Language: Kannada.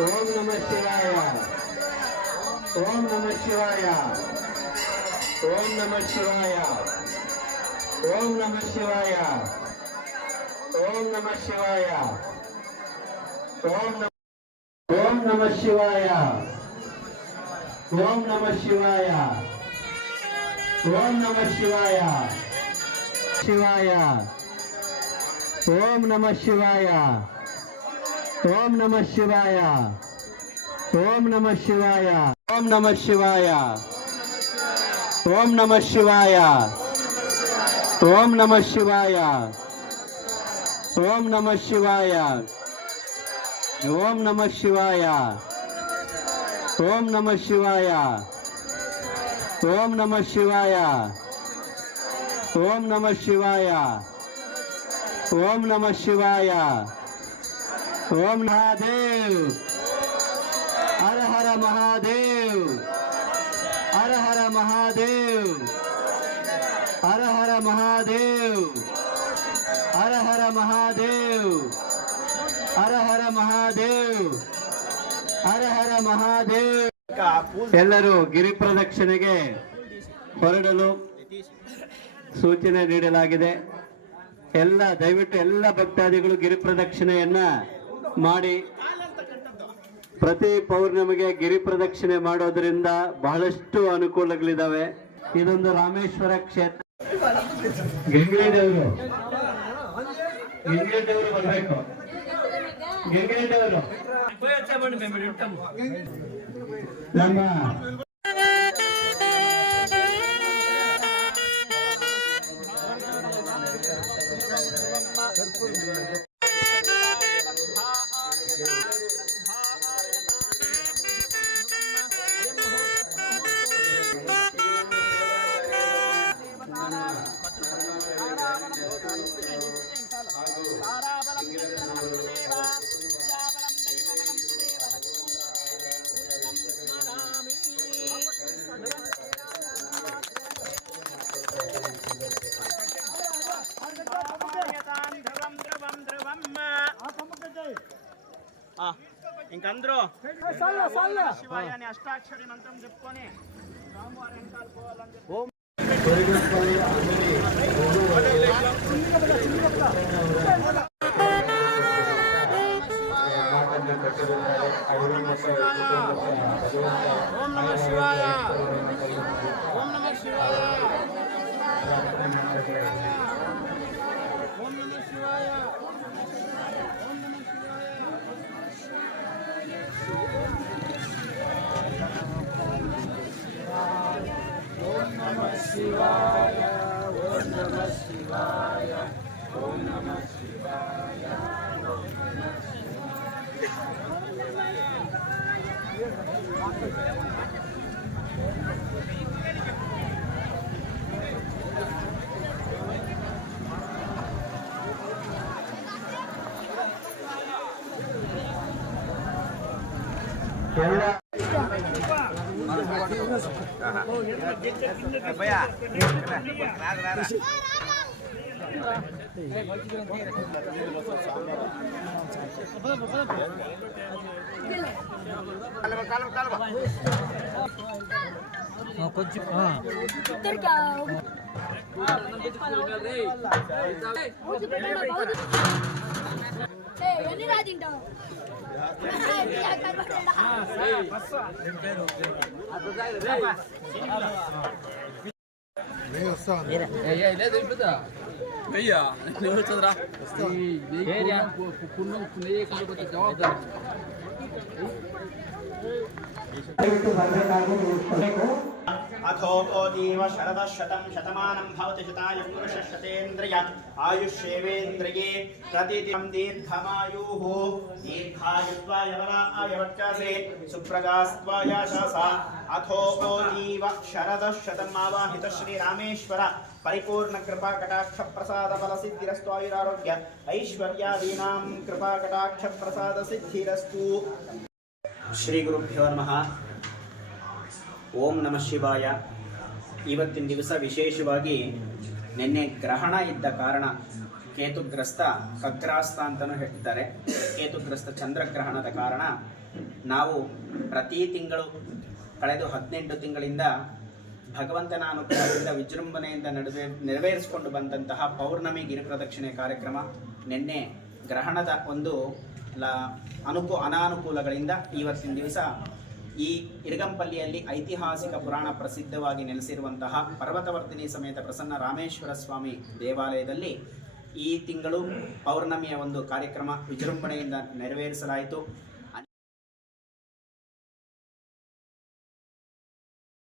ಓಂ ನಮಃ ಶಿವಾಯ. ಓಂ ನಮಃ ಶಿವಾಯ. ಓಂ ನಮಃ ಶಿವಾಯ. ಓಂ ನಮಃ ಶಿವಾಯ. ಓಂ ನಮಃ ಶಿವಾಯ. ಓಂ ನಮಃ ಶಿವಾಯ. ಓಂ ನಮಃ ಶಿವಾಯ. ಓಂ ನಮಃ ಶಿವಾಯ. ಶಿವಾಯ. ಓಂ ನಮಃ ಶಿವಾಯ. ಓಂ ನಮಃ ಶಿವಾಯ. ಓಂ ನಮಃ ಶಿವಾಯ. ಓಂ ನಮಃ ಶಿವಾಯ. ಓಂ ನಮಃ ಶಿವಾಯ. ಓಂ ನಮಃ ಶಿವಾಯ. ಓಂ ನಮಃ ಶಿವಾಯ. ಓಂ ನಮಃ ಶಿವಾಯ. ಓಂ ನಮಃ ಶಿವಾಯ. ಓಂ ನಮಃ ಶಿವಾಯ. ಓಂ ನಮಃ ಶಿವಾಯ. ಓಂ ನಮಃ ಶಿವಾಯ. ಓಂ ಮಹಾದೇವ್. ಹರ ಹರ ಮಹಾದೇವ್. ಹರ ಹರ ಮಹಾದೇವ್. ಹರ ಹರ ಮಹಾದೇವ್. ಹರ ಹರ ಮಹಾದೇವ್. ಹರ ಹರ ಮಹಾದೇವ್. ಹರ ಹರ ಮಹಾದೇವ್. ಎಲ್ಲರೂ ಗಿರಿ ಪ್ರದಕ್ಷಿಣೆಗೆ ಹೊರಡಲು ಸೂಚನೆ ನೀಡಲಾಗಿದೆ. ದಯವಿಟ್ಟು ಎಲ್ಲ ಭಕ್ತಾದಿಗಳು ಗಿರಿ ಪ್ರದಕ್ಷಿಣೆಯನ್ನ ಮಾಡಿ. ಪ್ರತಿ ಪೌರ್ಣಮಿಗೆ ಗಿರಿ ಪ್ರದಕ್ಷಿಣೆ ಮಾಡೋದ್ರಿಂದ ಬಹಳಷ್ಟು ಅನುಕೂಲಗಳಿದಾವೆ. ಇದೊಂದು ರಾಮೇಶ್ವರ ಕ್ಷೇತ್ರ. ಗೆಂಗೇಡವರು ಬರಬೇಕು. ಗೆಂಗೇಡವರು ನಮ್ಮ ఇంకందరూ శివాయ అని అష్టాక్షరి మంత్రం చెప్పుకొని రామవారి వెనకాల పోవాలని చెప్పి ఓం నమః శివాయ. ఓం నమః శివాయ. ఓం నమః శివాయ. ఓం నమః శివాయ. శివాయ. ఓం నమః శివాయ. ఓం నమః శివాయ. ఓం నమః ఎన్ని రా తింటావు అథోపో జీవ శరదః శతం శతమానం భవతి శతాయుః పురుషः శతేంద్రియ ఆయుష్యేవేంద్రియే ప్రతిదినం దీర్ఘమాయుః దీర్ఘాయుత్వాయ వరాయ వర్చసే సుప్రజాస్త్వాయ శాస అథోపో జీవ శరదః శతం ఆవాహిత శ్రీ రామేశ్వర పరిపూర్ణ కృపా కటాక్ష ప్రసాద బల సిద్ధిరస్తు ఆయురారోగ్య ఐశ్వర్యాదీనాం కృపా కటాక్ష ప్రసాద సిద్ధిరస్తు. ಶ್ರೀ ಗುರುಭ್ಯೋ ನಮಃ. ಓಂ ನಮಃ ಶಿವಾಯ. ಇವತ್ತಿನ ದಿವಸ ವಿಶೇಷವಾಗಿ ನಿನ್ನೆ ಗ್ರಹಣ ಇದ್ದ ಕಾರಣ ಕೇತುಗ್ರಸ್ತ ಖಗ್ರಾಸ್ತ ಅಂತಲೂ ಹೇಳ್ತಾರೆ. ಕೇತುಗ್ರಸ್ತ ಚಂದ್ರಗ್ರಹಣದ ಕಾರಣ ನಾವು ಪ್ರತಿ ತಿಂಗಳು ಕಳೆದ 18 ತಿಂಗಳಿಂದ ಭಗವಂತನ ಅನುಗ್ರಹದಿಂದ ವಿಜೃಂಭಣೆಯಿಂದ ನೆರವೇರಿಸಿಕೊಂಡು ಬಂದಂತಹ ಪೌರ್ಣಮಿ ಗಿರಿಪ್ರದಕ್ಷಿಣೆ ಕಾರ್ಯಕ್ರಮ ನಿನ್ನೆ ಗ್ರಹಣದ ಒಂದು ಅನಾನುಕೂಲಗಳಿಂದ ಇವತ್ತಿನ ದಿವಸ ಈ ಇರಗಂಪಲ್ಲಿಯಲ್ಲಿ ಐತಿಹಾಸಿಕ ಪುರಾಣ ಪ್ರಸಿದ್ಧವಾಗಿ ನೆಲೆಸಿರುವಂತಹ ಪರ್ವತವರ್ಧಿನಿ ಸಮೇತ ಪ್ರಸನ್ನ ರಾಮೇಶ್ವರ ಸ್ವಾಮಿ ದೇವಾಲಯದಲ್ಲಿ ಈ ತಿಂಗಳು ಪೌರ್ಣಮಿಯ ಒಂದು ಕಾರ್ಯಕ್ರಮ ವಿಜೃಂಭಣೆಯಿಂದ ನೆರವೇರಿಸಲಾಯಿತು.